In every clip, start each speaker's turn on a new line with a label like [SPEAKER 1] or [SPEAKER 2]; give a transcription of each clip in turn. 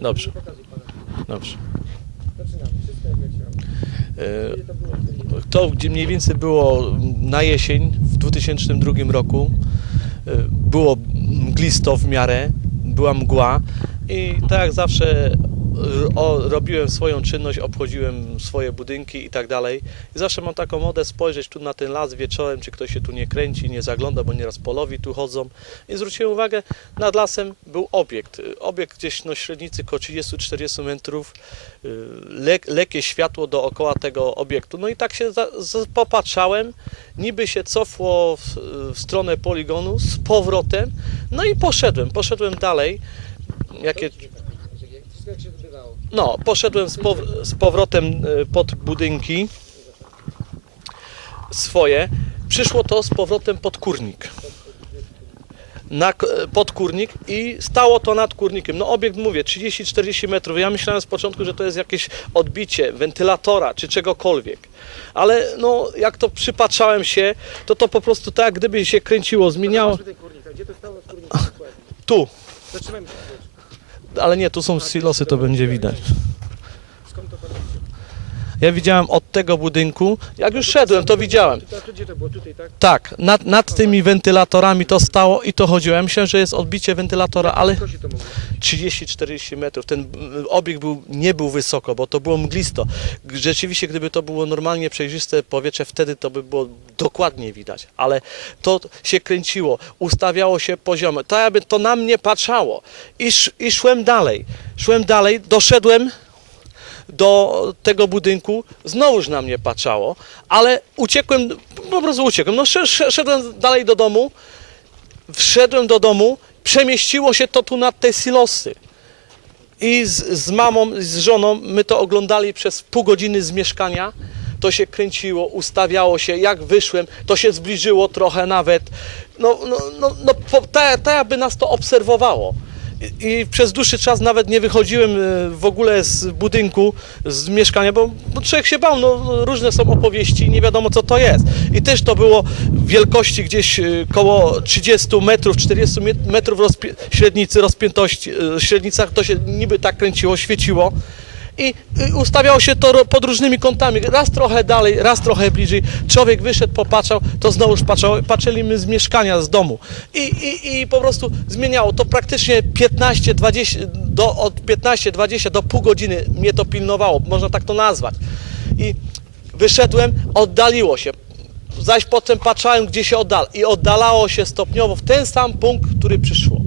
[SPEAKER 1] Dobrze, dobrze.
[SPEAKER 2] Zaczynamy. To
[SPEAKER 1] gdzie mniej więcej było na jesień w 2002 roku. E, Było mglisto w miarę, była mgła i tak jak zawsze o, robiłem swoją czynność, obchodziłem swoje budynki i tak dalej. I zawsze mam taką modę spojrzeć tu na ten las wieczorem, czy ktoś się tu nie kręci, nie zagląda, bo nieraz polowi tu chodzą. I zwróciłem uwagę, nad lasem był obiekt. Obiekt gdzieś na średnicy około 30-40 metrów. Y, lek, lekkie światło dookoła tego obiektu. No i tak się za, z, popatrzałem, niby się cofło w, w stronę poligonu z powrotem, no i poszedłem, poszedłem dalej. Jakie. No, poszedłem z, pow, z powrotem y, pod budynki swoje. Przyszło to z powrotem pod kurnik. Na, k- pod kurnik i stało to nad kurnikiem. No obiekt mówię 30-40 metrów. Ja myślałem z początku, że to jest jakieś odbicie wentylatora czy czegokolwiek. Ale no jak to przypatrzałem się, to to po prostu tak gdyby się kręciło, zmieniało. Tu,
[SPEAKER 2] Zatrzymajmy się.
[SPEAKER 1] Ale nie, tu są silosy, to będzie widać. Ja widziałem od tego budynku, jak już szedłem, to widziałem.
[SPEAKER 2] Tak?
[SPEAKER 1] Nad, nad tymi wentylatorami to stało i to chodziło. Ja myślałem, że jest odbicie wentylatora, ale
[SPEAKER 2] Tylko się to mogło.
[SPEAKER 1] 30-40 metrów. Ten mm, obiekt był, nie był wysoko, bo to było mglisto. Rzeczywiście, gdyby to było normalnie przejrzyste powietrze, wtedy to by było dokładnie widać, ale to się kręciło, ustawiało się poziome. To jakby to na mnie patrzało i, sz, i szłem dalej. Szłem dalej, doszedłem do tego budynku, znowuż na mnie patrzało, ale uciekłem, po prostu uciekłem. No, sz- sz- szedłem dalej do domu, wszedłem do domu, przemieściło się to tu nad te silosy. I z, z mamą, z żoną, my to oglądali przez pół godziny z mieszkania. To się kręciło, ustawiało się. Jak wyszłem, to się zbliżyło trochę nawet. No, no, no, no tak, tak jakby nas to obserwowało. I, przez dłuższy czas nawet nie wychodziłem e, w ogóle z budynku, z mieszkania, bo, bo człowiek się bał. No, różne są opowieści, nie wiadomo co to jest. I też to było wielkości gdzieś e, koło 30 metrów, 40 met- metrów rozpi- średnicy, rozpiętości, e, średnicach. To się niby tak kręciło, świeciło. I ustawiało się to pod różnymi kątami. Raz trochę dalej, raz trochę bliżej. Człowiek wyszedł, popatrzał, to znowuż patrzał. Patrzyli my z mieszkania, z domu. I, i, i po prostu zmieniało. To praktycznie 15-20, do, od 15-20 do pół godziny mnie to pilnowało. Można tak to nazwać. I wyszedłem, oddaliło się. Zaś potem patrzałem, gdzie się oddala. I oddalało się stopniowo w ten sam punkt, który przyszło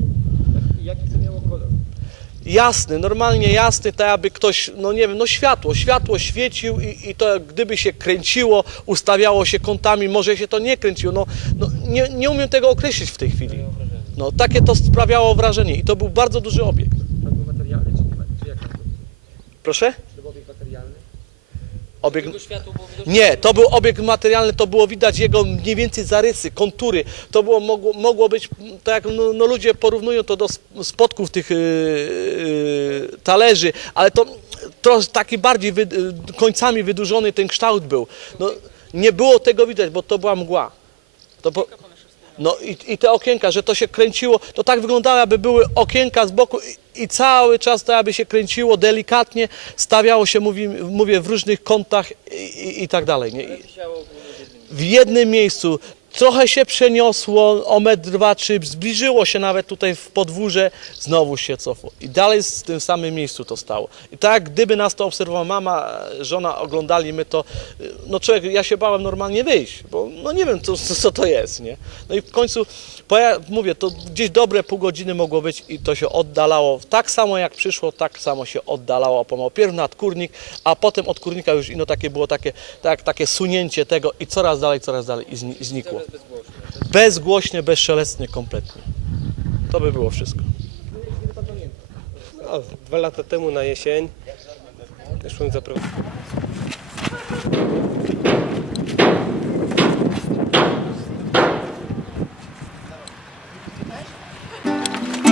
[SPEAKER 1] jasny, normalnie jasny, tak jakby ktoś, no nie wiem, no światło, światło świecił i, i to gdyby się kręciło, ustawiało się kątami, może się to nie kręciło, no, no nie, nie umiem tego określić w tej chwili. No takie to sprawiało wrażenie i to był bardzo duży obiekt.
[SPEAKER 2] To był materialny, czy, nie- czy jak to było?
[SPEAKER 1] Proszę?
[SPEAKER 2] Czy to był obiekt materialny?
[SPEAKER 1] Obiekt... Nie, to był obiekt materialny, to było widać jego mniej więcej zarysy, kontury. To było, mogło, mogło być, tak jak no, no ludzie porównują to do sp- spotków tych yy, yy, talerzy, ale to, to taki bardziej wy, końcami wydłużony ten kształt był. No, nie było tego widać, bo to była mgła. To po, no i, i te okienka, że to się kręciło, to tak wyglądało, jakby były okienka z boku i, i cały czas to jakby się kręciło delikatnie, stawiało się, mówi, mówię, w różnych kątach i, i, i tak dalej. Nie? I
[SPEAKER 3] w jednym
[SPEAKER 1] miejscu. Trochę się przeniosło o metr, dwa, trzy, zbliżyło się nawet tutaj w podwórze, znowu się cofło. I dalej w tym samym miejscu to stało. I tak, gdyby nas to obserwowała mama, żona, oglądali my to, no człowiek, ja się bałem normalnie wyjść, bo no nie wiem, co, co, to jest, nie? No i w końcu, mówię, to gdzieś dobre pół godziny mogło być i to się oddalało. Tak samo jak przyszło, tak samo się oddalało pomału. Pierw nad kurnik, a potem od kurnika już ino takie było takie, tak, takie sunięcie tego i coraz dalej, coraz dalej i znikło.
[SPEAKER 3] Bezgłośnie.
[SPEAKER 1] Bezgłośnie, bezszelestnie kompletnie. To by było wszystko.
[SPEAKER 4] No, dwa lata temu na jesień szłem zaprowadzić.